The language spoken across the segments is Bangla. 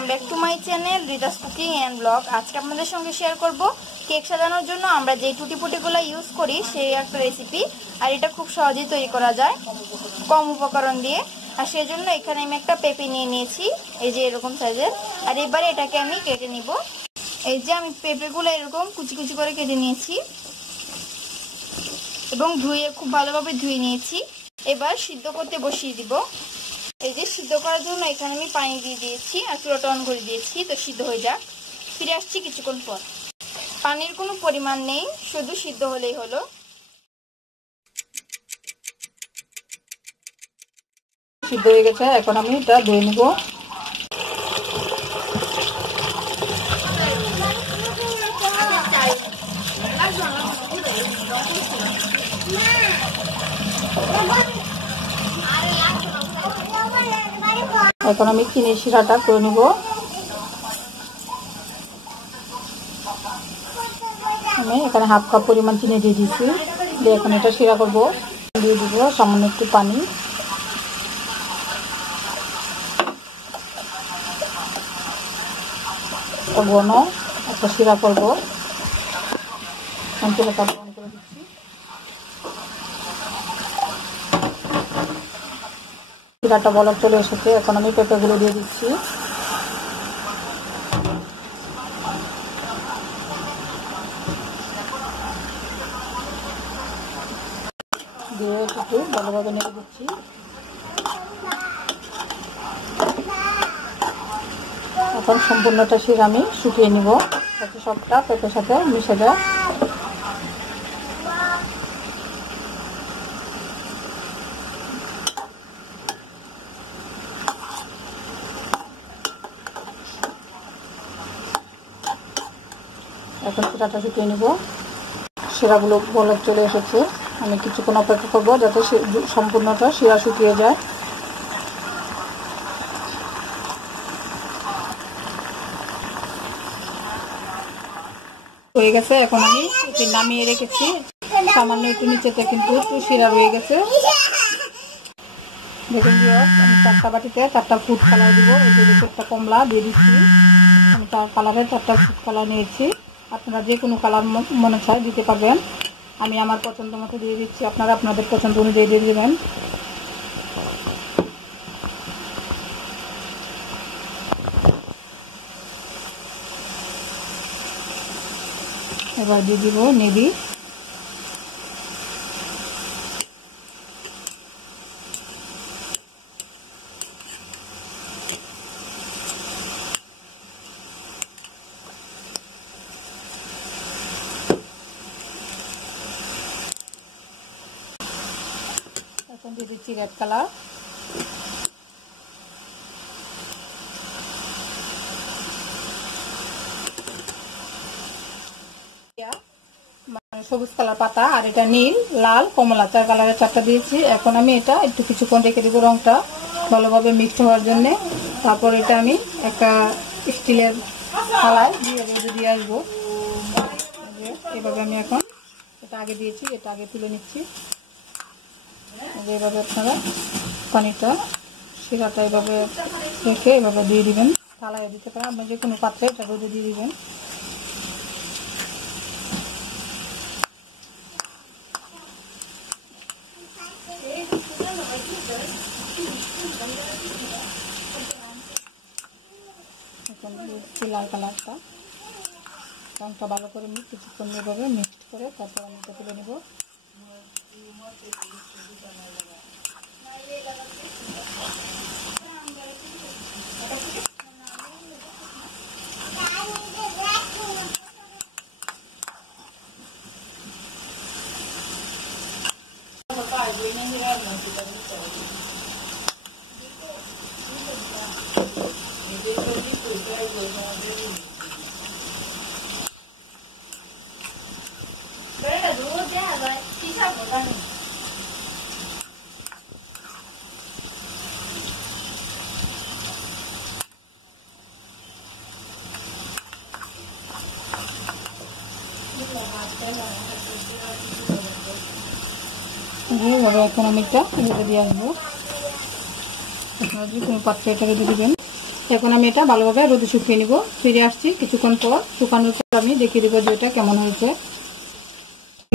Welcome back to my channel Ridas cooking and blog. আজকে আপনাদের সঙ্গে শেয়ার করব কেক সাজানোর জন্য আমরা যে টুটিপুটিগুলো ইউজ করি সেই একটা রেসিপি। আর এটা খুব সহজেই তৈরি করা যায় কম উপকরণ দিয়ে। আর সেই জন্য এখানে আমি একটা পেঁপে নিয়ে নিয়েছি, এই যে এরকম সাইজের। আর এবারে এটাকে আমি কেটে নিব। এই যে আমি পেঁপেগুলো এরকম কুচি কুচি করে কেটে নিয়েছি এবং ধুয়ে খুব ভালোভাবে ধুয়ে নিয়েছি। এবার সিদ্ধ করতে বসিয়ে দিব। এই যে সিদ্ধ করার জন্য এখানে আমি পানি দিয়ে দিয়েছি আর চুলাটা অন করে দিয়েছি, তো সিদ্ধ হয়ে যাক। ফিরে আসছি কিছুক্ষণ পর। পানির কোনো পরিমাণ নেই, শুধু সিদ্ধ হলেই হলো। সিদ্ধ হয়ে গেছে, এখন আমি এটা ধুয়ে নিব। এখন আমি চিনির শিরাটা করে নিব। আমি এখানে হাফ কাপ পরিমাণ চিনি দিয়ে দিয়েছি। দিয়ে এখন এটা শিরা করব। দিয়ে দিব সামান্য একটু পানি। ঘন একটা শিরা করবো। চুলাটা বন্ধ করে দিচ্ছি। শিরাটা বলক চলে এসেছে, এখন আমি পেঁপেগুলো দিয়ে দিচ্ছি। দিয়ে একটু ভালোভাবে নেড়ে দিচ্ছি। এখন সম্পূর্ণটা শিরা আমি শুকিয়ে নিব, যাতে সবটা পেঁপের সাথে মিশে যায়। এখন শিরাটা শুকিয়ে নিব। শিরাগুলো বলক চলে এসেছে, আমি কিছুক্ষণ অপেক্ষা করবো যাতে সম্পূর্ণটা শিরা শুকিয়ে যায়। হয়ে গেছে, এখন আমি এটি নামিয়ে রেখেছি। সামান্য একটু নিচেতে কিন্তু একটু শিরা রয়ে গেছে। দেখুন আমি 4টা বাটিতে 4টা ফুড কালার দিব। এই যে একটা কমলা দিয়ে দিচ্ছি। আমি 4 কালারের 4টা ফুড কালার নিয়েছি। আপনারা যে কোনো কালার মনে চায় দিতে পারবেন। আমি আমার পছন্দ মতো দিয়ে দিচ্ছি, আপনারা আপনাদের পছন্দ অনুযায়ী দিয়ে দেবেন। এবার দিয়ে দিব নেভি। এখন দিয়ে দিচ্ছি রেড কালার। সবুজ কালার পাতা, আর এটা নীল, লাল, কমলা, 4 কালারের 4টা দিয়েছি। এখন আমি এটা একটু কিছুক্ষণ রেখে দিব রংটা ভালোভাবে মিক্সড হওয়ার জন্য। তারপর এটা আমি একটা স্টিলের থালায় দিয়ে আসবো। এভাবে আমি এখন এটা আগে দিয়েছি, এটা আগে তুলে নিচ্ছি। এভাবে আপনারা পানিটা শিরাটা এভাবে রেখে এভাবে দিয়ে দিবেন। থালায় দিতে পারেন, আপনার যে কোনো পাত্রে এটা রোদে দিয়ে দিবেন। লাল কালারটা রংটা ভালো করে কিছুক্ষণ এভাবে মিক্সড করে তারপর আমি এটা তুলে নেব। এখন আমি এটা রেখে দিয়ে আসবো। আপনারা যে কোনো পাত্রে এটা রেখে দেবেন। এখন আমি এটা ভালোভাবে রোদে শুকিয়ে নিব। ফিরে আসছি কিছুক্ষণ পর। শুকানোর পর আমি দেখিয়ে দেবো যে এটা কেমন হয়েছে।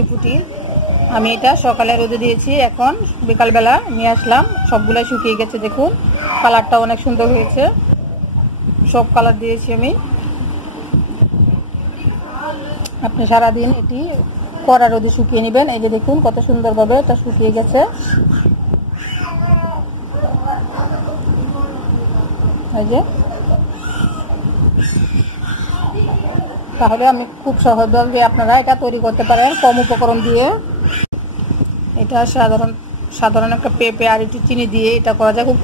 পুটি আমি এটা সকালে রোদে দিয়েছি, এখন বিকালবেলা নিয়ে আসলাম, সবগুলাই শুকিয়ে গেছে। দেখুন কালারটা অনেক সুন্দর হয়েছে, সব কালার দিয়েছি আমি। আপনি সারাদিন এটি কড়া রোদে শুকিয়ে নেবেন। এই যে দেখুন কত সুন্দরভাবে এটা শুকিয়ে গেছে। এই যে তাহলে আমি খুব সহজভাবে আপনারা এটা তৈরি করতে পারেন কম উপকরণ দিয়ে। এটা সাধারণ একটা পেঁপে আর একটু চিনি দিয়ে এটা করা যায়। খুব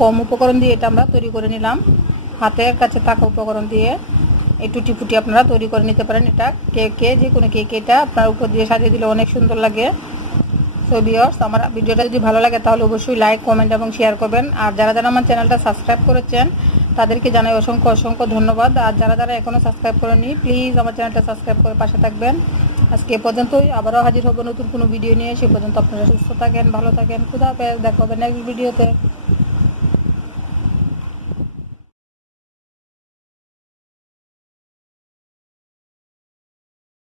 কম উপকরণ দিয়ে এটা আমরা তৈরি করে নিলাম, হাতের কাছে থাকা উপকরণ দিয়ে। এই টুটি ফুটি আপনারা তৈরি করে নিতে পারেন। এটা কেকে যে কোনো কেক এটা আপনার উপর দিয়ে সাজিয়ে দিলে অনেক সুন্দর লাগে। সো ভিউয়ার্স, আমার ভিডিওটা যদি ভালো লাগে তাহলে অবশ্যই লাইক, কমেন্ট এবং শেয়ার করবেন। আর যারা যারা আমার চ্যানেলটা সাবস্ক্রাইব করেছেন তাদেরকে জানাই অসংখ্য অসংখ্য ধন্যবাদ। আর যারা যারা এখনও সাবস্ক্রাইব করেনি প্লিজ আমার চ্যানেলটা সাবস্ক্রাইব করে পাশে থাকবেন। আজকে এ পর্যন্তই, আবারও হাজির হব নতুন কোনো ভিডিও নিয়ে। সে পর্যন্ত আপনারা সুস্থ থাকেন, ভালো থাকেন। খুদা হাফেজ, দেখা হবে নেক্সট ভিডিওতে।